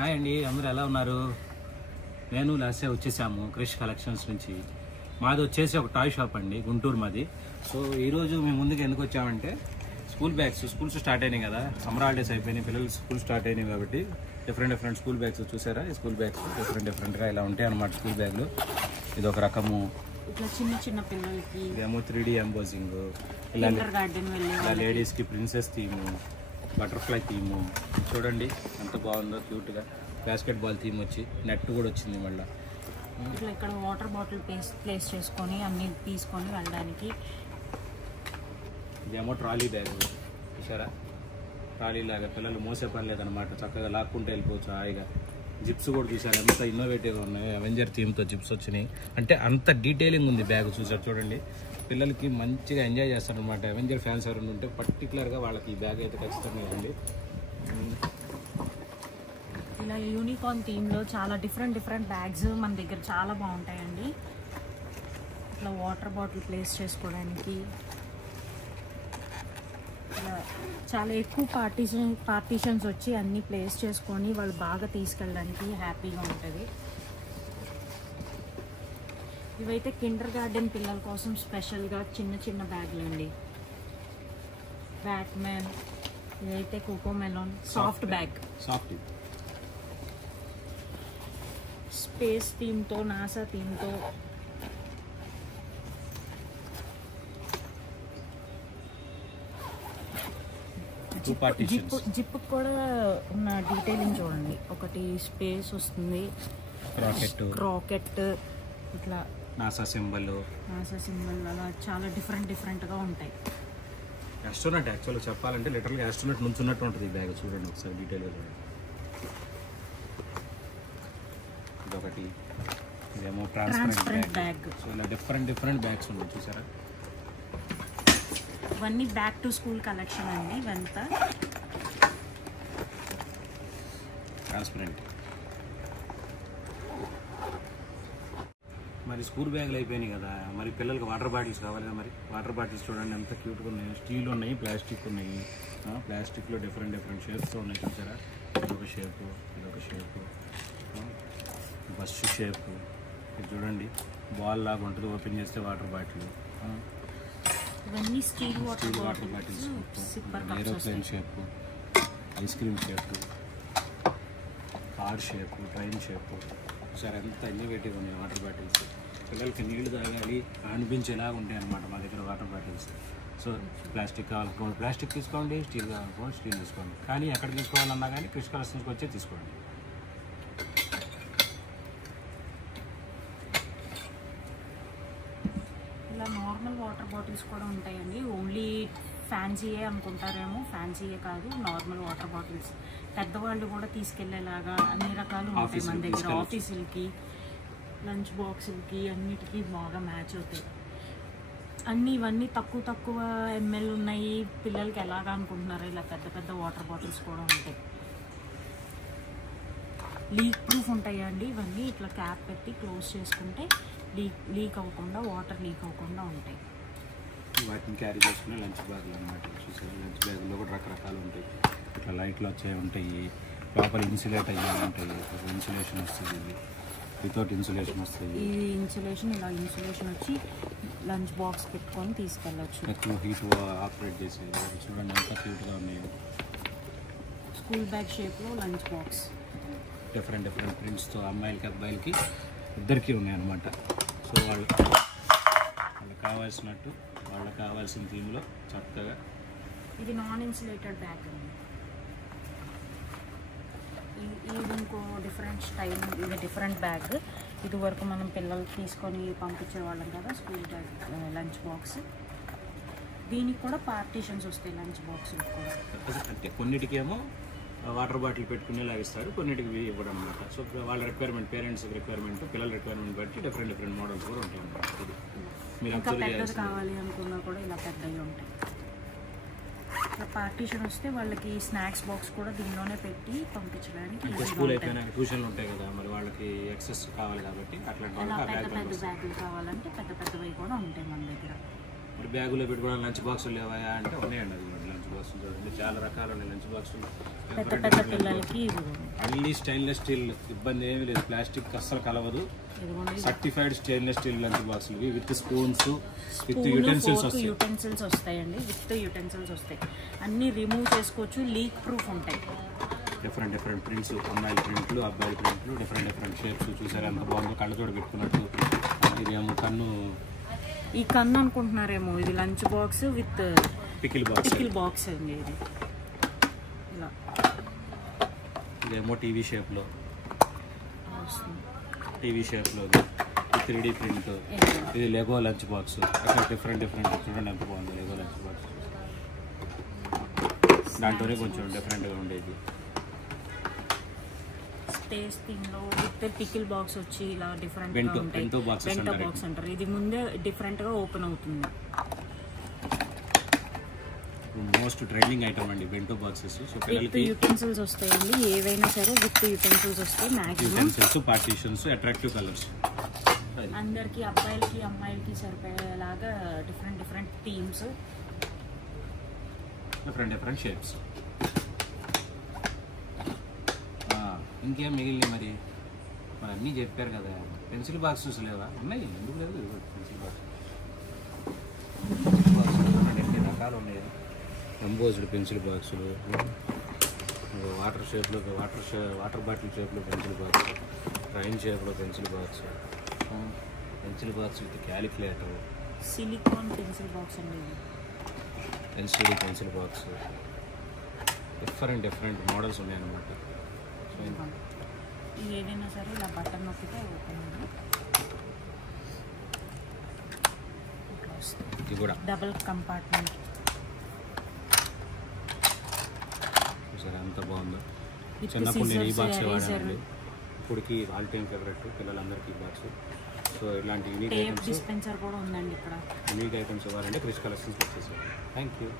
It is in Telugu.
హాయ్ అండి, అందరూ ఎలా ఉన్నారు? నేను లాస్ట్ ఇయర్ వచ్చేసాము క్రిష్ కలెక్షన్స్ నుంచి. మాది వచ్చేసి ఒక టాయ్ షాప్ అండి, గుంటూరు మాది. సో ఈరోజు మేము ముందుకు ఎందుకు వచ్చామంటే స్కూల్ బ్యాగ్స్, స్కూల్స్ స్టార్ట్ అయినాయి కదా, సమ్మర్ హాలిడేస్ అయిపోయినాయి, పిల్లలు స్కూల్ స్టార్ట్ అయినాయి కాబట్టి డిఫరెంట్ స్కూల్ బ్యాగ్స్ చూసారా. ఈ స్కూల్ బ్యాగ్స్ డిఫరెంట్గా ఇలా ఉంటాయి అన్నమాట. స్కూల్ బ్యాగ్లు ఇది ఒక రకము, ఇట్లా చిన్న పిల్లలకి ఇదేమో 3D ఎంబోజింగ్, ఇలా లేడీస్కి ప్రిన్సెస్ థీము, బటర్ఫ్లై థీము చూడండి ఎంత బాగుందో, క్యూట్గా బాస్కెట్ బాల్ థీమ్ వచ్చి నెట్ కూడా వచ్చింది. మళ్ళీ ఇట్లా ఇక్కడ వాటర్ బాటిల్ ప్లేస్ చేసుకొని అన్ని తీసుకొని వెళ్ళడానికి. ఇదేమో ట్రాలీ బ్యాగ్ చూసారా, ట్రాలీ లాగా పిల్లలు మోసే పని లేదనమాట, చక్కగా లాక్కుంటే వెళ్ళిపోవచ్చు హాయిగా. జిప్స్ కూడా చూసారు ఎంత ఇన్నోవేటివ్గా ఉన్నాయి, అవెంజర్ థీమ్తో జిప్స్ వచ్చినాయి. అంటే అంత డీటెయిలింగ్ ఉంది బ్యాగ్ చూసారు చూడండి. పిల్లలకి మంచిగా ఎంజాయ్ చేస్తారనమాట. అవెంజర్ ఫ్యాన్స్ ఎవరైనా ఉంటే పర్టికులర్గా వాళ్ళకి ఈ బ్యాగ్ అయితే ఖచ్చితంగా ఇవ్వండి. ఇలా యూనికార్న్ థీమ్లో చాలా డిఫరెంట్ బ్యాగ్స్ మన దగ్గర చాలా బాగుంటాయండి. ఇట్లా వాటర్ బాటిల్ ప్లేస్ చేసుకోవడానికి, ఇలా చాలా ఎక్కువ పార్టీషన్స్ వచ్చి అన్నీ ప్లేస్ చేసుకొని వాళ్ళు బాగా తీసుకెళ్ళడానికి హ్యాపీగా ఉంటుంది. ఇవైతే కిండర్ గార్డెన్ పిల్లల కోసం స్పెషల్గా చిన్న బ్యాగ్లు అండి. బ్యాట్మెన్, ఇదైతే Cocomelon soft bag, space థీమ్తో, నాసా థీమ్తో. జిప్ కూడా ఉన్న డీటెయిలింగ్ చూడండి. ఒకటి స్పేస్ వస్తుంది, రాకెట్, ఇట్లా నాసా సింబల్ అలా చాలా డిఫరెంట్గా ఉంటాయి. ఆస్ట్రోనట్ యాక్చువల్గా చెప్పాలంటే లిటరల్గా ఆస్ట్రోనట్ నుంచున్నట్టు ఉంటుంది ఈ బ్యాగ్. చూడండి ఒకసారి డీటెయిల్గా చూడండి. ఇదొకటి, ఇదేమో ట్రాన్స్పరెంట్ బ్యాగ్. సో ఇలా డిఫరెంట్ బ్యాగ్స్ ఉన్నాయి చూసారా. ఇవన్నీ బ్యాక్ టు స్కూల్ కలెక్షన్ అండి. ఇవంతా ట్రాన్స్పరెంట్. మరి స్కూల్ బ్యాగులు అయిపోయినాయి కదా, మరి పిల్లలకి వాటర్ బాటిల్స్ కావాలి కదా. మరి వాటర్ బాటిల్స్ చూడండి ఎంత క్యూట్గా ఉన్నాయి. స్టీల్ ఉన్నాయి, ప్లాస్టిక్ ఉన్నాయి. ప్లాస్టిక్లో డిఫరెంట్ షేప్స్తో ఉన్నాయి చూసారా. ఇదొక షేపు, బస్సు షేపు. ఇది చూడండి బాల్ లాగా ఉంటుంది, ఓపెన్ చేస్తే వాటర్ బాటిల్. ఇవన్నీ steel water bottles, aeroplane shape, ice cream shape, car shape, train shape. ఒకసారి ఎంత ఇన్నోవేటివ్గా ఉన్నాయి వాటర్ బాటిల్స్. పిల్లలకి నీళ్లు తాగాలి అనిపించేలాగా ఉంటాయి అన్నమాట మా దగ్గర వాటర్ బాటిల్స్. సో ప్లాస్టిక్ కావాలనుకోండి ప్లాస్టిక్ తీసుకోండి, స్టీల్ కావాలనుకోండి స్టీల్ తీసుకోండి. కానీ ఎక్కడ తీసుకోవాలన్నా కానీ క్రిష్ కలెక్షన్స్కి వచ్చే తీసుకోండి. ఇలా నార్మల్ వాటర్ బాటిల్స్ కూడా ఉంటాయండి. ఓన్లీ ఫ్యాన్సీయే అనుకుంటారేమో, ఫ్యాన్సీయే కాదు, నార్మల్ వాటర్ బాటిల్స్ పెద్దవాళ్ళు కూడా తీసుకెళ్లేలాగా అన్ని రకాలు ఉంటాయి మన దగ్గర. ఆఫీసులకి, లంచ్ బాక్సులకి అన్నిటికీ బాగా మ్యాచ్ అవుతాయి. ఇవన్నీ తక్కువ ml ఉన్నాయి. పిల్లలకి ఎలాగా అనుకుంటున్నారు, ఇలా పెద్ద వాటర్ బాటిల్స్ కూడా ఉంటాయి. లీక్ ప్రూఫ్ ఉంటాయండి ఇవన్నీ. ఇట్లా క్యాప్ పెట్టి క్లోజ్ చేసుకుంటే లీక్ అవ్వకుండా, వాటర్ లీక్ అవ్వకుండా ఉంటాయి. వాటిని క్యారీ చేసుకునే లంచ్ బ్యాగులు అన్నమాట. చూసారు లంచ్ బ్యాగుల్లో కూడా రకరకాలు ఉంటాయి. ఇట్లా లైట్లు వచ్చే ఉంటాయి, లోపల ఇన్సులేట్ అయ్యే ఉంటాయి. ఇన్సులేషన్ వస్తుంది, ఇది వితౌట్ ఇన్సులేషన్ వస్తుంది. ఈ ఇన్సులేషన్, ఇలా ఇన్సులేషన్ వచ్చి లంచ్ బాక్స్ పెట్టుకొని తీసుకెళ్ళచ్చు. ఎక్కువ హీట్ ఆపరేట్ చేసేది. చూడండి ఎంత క్యూట్గా ఉన్నాయి. స్కూల్ బ్యాగ్ షేప్లో లంచ్ బాక్స్, డిఫరెంట్ ప్రింట్స్తో అమ్మాయిలకి అబ్బాయిలకి ఇద్దరికీ ఉన్నాయన్నమాట. సో వాళ్ళకి కావాల్సినట్టు, వాళ్ళకి కావాల్సిన థీమ్లో చక్కగా. ఇది నాన్ ఇన్సులేటెడ్ బ్యాగ్ అండి. ఇది ఇంకో డిఫరెంట్ స్టైల్. ఇది డిఫరెంట్ బ్యాగ్. ఇది వరకు మనం పిల్లలకి తీసుకొని పంపించేవాళ్ళం కదా స్కూల్ బ్యాగ్, లంచ్ బాక్స్. దీనికి కూడా పార్టీషన్స్ వస్తాయి లంచ్ బాక్స్కి కూడా. అంటే కొన్నిటికేమో వాటర్ బాటిల్ పెట్టుకునేలాగా ఇస్తారు, కొన్నిటికి ఇవ్వడం అనమాట. సో వాళ్ళ రిక్వైర్మెంట్, పేరెంట్స్ రిక్వైర్మెంట్, పిల్లల రిక్వైర్మెంట్ బట్టి డిఫరెంట్ మోడల్స్ కూడా ఉంటాయి అన్నమాట. ఇది మీరు ఇంకా పెద్దది కావాలి అనుకున్నా కూడా ఇలా పెద్దవి ఉంటాయి. ఇలా పార్టీషన్ వస్తే వాళ్ళకి స్నాక్స్ బాక్స్ కూడా దీనిలోనే పెట్టి పంపించడానికి. స్కూల్ అయిపోయినా ట్యూషన్లు ఉంటాయి కదా, మరి వాళ్ళకి ఎక్సెస్ కావాలి కాబట్టి అట్లాంటి పెద్ద బ్యాగులు కావాలంటే పెద్దవి కూడా ఉంటాయి మన దగ్గర. మరి బ్యాగులో పెట్టుకోవడం లంచ్ బాక్సులు లేవా అంటే ఉన్నాయండి. అది లంచ్ బాక్సులు చాలా రకాలు ఉన్నాయి లంచ్ బాక్సులు. పెద్ద పిల్లలకి అన్ని స్టెయిన్లెస్ స్టీల్, ఇబ్బంది ఏమీ లేదు, ప్లాస్టిక్ అస్సలు కలవదు. సర్టిఫైడ్ స్టెయిన్లెస్ స్టీల్ లంచ్ బాక్సులు విత్ స్పూన్స్ విత్ యూటెన్సిల్స్ వస్తాయండి. విత్ యూటెన్సిల్స్ వస్తాయి, అన్ని రిమూవ్ చేసుకోవచ్చు, లీక్ ప్రూఫ్ ఉంటాయి. డిఫరెంట్ డిఫరెంట్ ప్రింట్స్, అమ్మాయిల ప్రింట్లు, అబ్బాయిల ప్రింట్లు, డిఫరెంట్ డిఫరెంట్ షేప్స్. చూసారు ఎంత బాగుందో, కళ్ళతోడు పెట్టుకున్నట్టు. ఇదేమో కన్ను, ఈ కన్ను అనుకుంటున్నారేమో, ఇది lunch box with pickle box అండి. ఇది ఇలా, ఇదేమో టీవీ షేప్లో, టీవీ షేప్లో 3D ప్రింట్. ఇది లెగో లంచ్ బాక్స్. అక్కడ డిఫరెంట్ డిఫరెంట్ చూడండి ఎంత బాగుంది లెగో లంచ్ బాక్స్. దాంట్లోనే కొంచెం డిఫరెంట్గా ఉండేది. స్పేస్ థీమ్లో విత్ పికిల్ బాక్స్ వచ్చి ఇలా డిఫరెంట్ బెంటో బాక్స్ అంటారు. ఇది ముందే డిఫరెంట్గా ఓపెన్ అవుతుంది. మోస్ట్ ట్రెండింగ్ ఐటమ్ అండి బెంటో బాక్సెస్. సో పిల్లలకి యూటెన్సిల్స్ వస్తాయండి, ఏవైనా సరే విత్ యూటెన్సిల్స్ వస్తాయి. యూటెన్సిల్స్, పార్టీషన్స్, అట్రాక్టివ్ కలర్స్, అందరికి అబ్బాయిలకి అమ్మాయిలకి సరిపోయేలాగా different different themes, different different shapes. ఇంకేం మిగిలినాయి మరి అన్నీ చెప్పారు కదా. పెన్సిల్ బాక్సెస్ లేవా? ఉన్నాయి, ఎందుకు లేదు. పెన్సిల్ బాక్స్ ఎన్ని రకాలు ఉన్నాయి. ఎంబోజ్డ్ పెన్సిల్ బాక్సులు, వాటర్ షేప్లో వాటర్ బాటిల్ షేప్లో పెన్సిల్ బాక్స్, ట్రైన్ షేప్లో pencil box with calculator, silicone pencil box అండి, LCD pencil box. Different different models ఉన్నాయన్నమాట. ఇది ఏదైనా సరే ఇలా బటన్ నొక్కితే ఓపెన్ ఉంది. ఇది కూడా డబుల్ కంపార్ట్మెంట్. సరే ఎంత బాగుందో. చిన్నప్పుడు నేను ఈ బాక్స్ వాడాను, ఇప్పటికి ఆల్ టైమ్ ఫేవరెట్ పిల్లలందరికీ ఈ బాక్స్. సో ఇలాంటి యూనిక్ ఐటమ్స్, డిస్పెన్సర్ కూడా ఉందండి ఇక్కడ. యూనిక్ ఐటమ్స్ ఇవ్వాలంటే క్రిష్ కలెక్షన్స్ వచ్చేసారు. Thank you.